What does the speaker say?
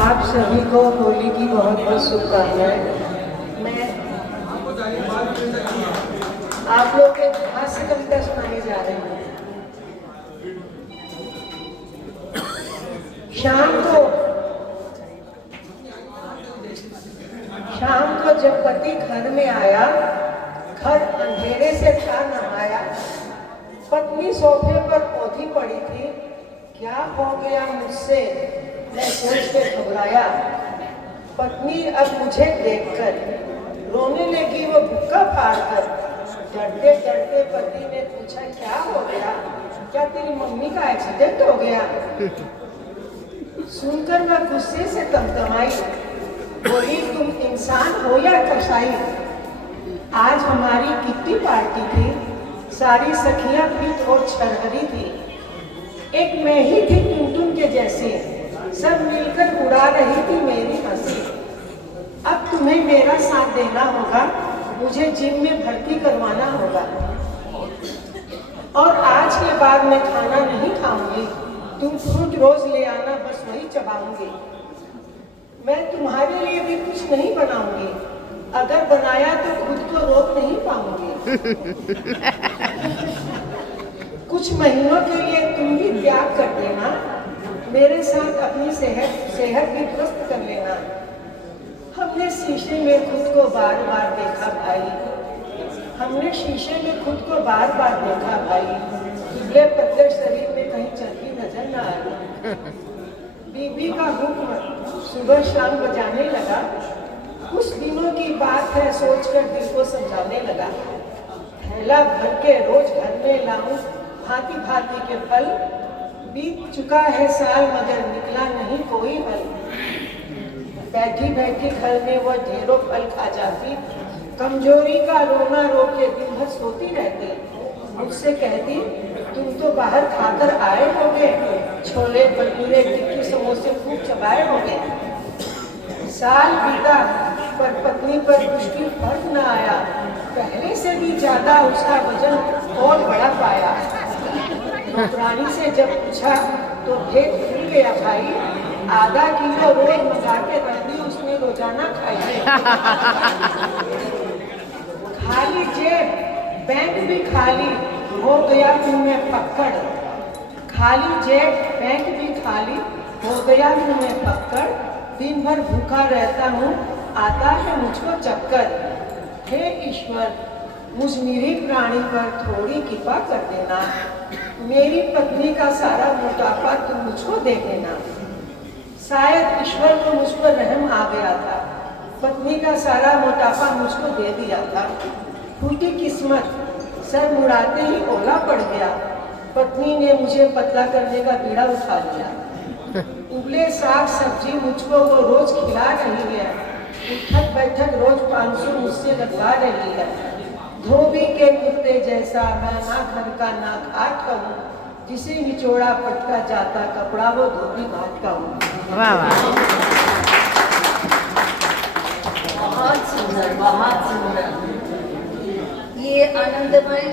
आप सभी को होली की बहुत बहुत शुभकामनाएं। मैं आप लोग के हास्य कविता सुनाने जा रही हूँ। शाम को जब पति घर में आया, घर अंधेरे से था नहाया। पत्नी सोफे पर ओढ़ी पड़ी थी, क्या हो गया मुझसे, मैं सोच के घबराया। पत्नी अब मुझे देखकर रोने लगी, वो बुक्का फाड़कर। डरते डरते पति ने पूछा, क्या हो गया, क्या तेरी मम्मी का एक्सीडेंट हो गया? सुनकर मैं गुस्से से तमतमाई, बोली, तुम इंसान हो या कसाई? आज हमारी किट्टी पार्टी थी, सारी सखियां पीठ और छरहरी थी। एक मैं ही थी टुनटुन के जैसे, सब मिलकर उड़ा रही थी मेरी हंसी। अब तुम्हें मेरा साथ देना होगा, मुझे जिम में भर्ती करवाना होगा। और आज के बाद मैं खाना नहीं खाऊंगी, तुम फ्रूट रोज ले आना, बस वही चबाऊंगी। मैं तुम्हारे लिए भी कुछ नहीं बनाऊंगी, अगर बनाया तो खुद को रोक नहीं पाऊंगी। कुछ महीनों के लिए तुम भी त्याग कर देना, मेरे साथ अपनी सेहत भी दुरुस्त कर लेना। हमने शीशे में खुद को बार बार देखा भाई, हमने शीशे में खुद को बार बार देखा भाई। दुबले पतले शरीर में कहीं चर्बी नजर न आई। बीबी का हुक्म सुबह शाम बजाने लगा, कुछ दिनों की बात है सोचकर दिल को समझाने लगा। थैला भर के रोज घर में लाऊं भांति भांति के फल, बीत चुका है साल मगर निकला नहीं कोई हल। बैठी बैठी घर में वो ढेरों फल खा जाती, कमजोरी का रोना रो के दिन भर सोती रहती। मुझसे कहती, तुम तो बाहर खाकर आए होगे, छोले भटूरे टिक्की समोसे खूब चबाए होगे। साल बीता पर पत्नी पर मुश्किल फर्क न आया, पहले से भी ज्यादा उसका वजन और बढ़ा पाया। नौकरानी से जब पूछा तो भेद खुल गया भाई, आधा किलो रोज मंगा के रख दी उसने रोजाना खाई। खाली जेब बैंक भी खाली हो गया हूँ मैं पक्कड़। खाली जेब बैंक भी खाली हो गया हूँ मैं पक्कड़। दिन भर भूखा रहता हूँ, आता है मुझको चक्कर। हे ईश्वर, मुझ निरीह प्राणी पर थोड़ी कृपा कर देना, मेरी पत्नी का सारा मोटापा तुम मुझको दे देना। शायद ईश्वर को मुझ पर रहम आ गया था, पत्नी का सारा मोटापा मुझको दे दिया था। फूटी किस्मत, सर मुड़ाते ही ओला पड़ गया, पत्नी ने मुझे पतला करने का बीड़ा उठा लिया। उबले साग सब्जी मुझको वो रोज खिला रही है, उठक बैठक रोज 500 मुझसे लगवा रही है। धोबी के कुत्ते जैसा मैं ना घर का ना घाट का हूँ, जिसे निचोड़ा पटका जाता कपड़ा वो धोबी घाट का हूँ। वाह वाह, बहुत सुंदर, बहुत सुंदर। ये आनंदमय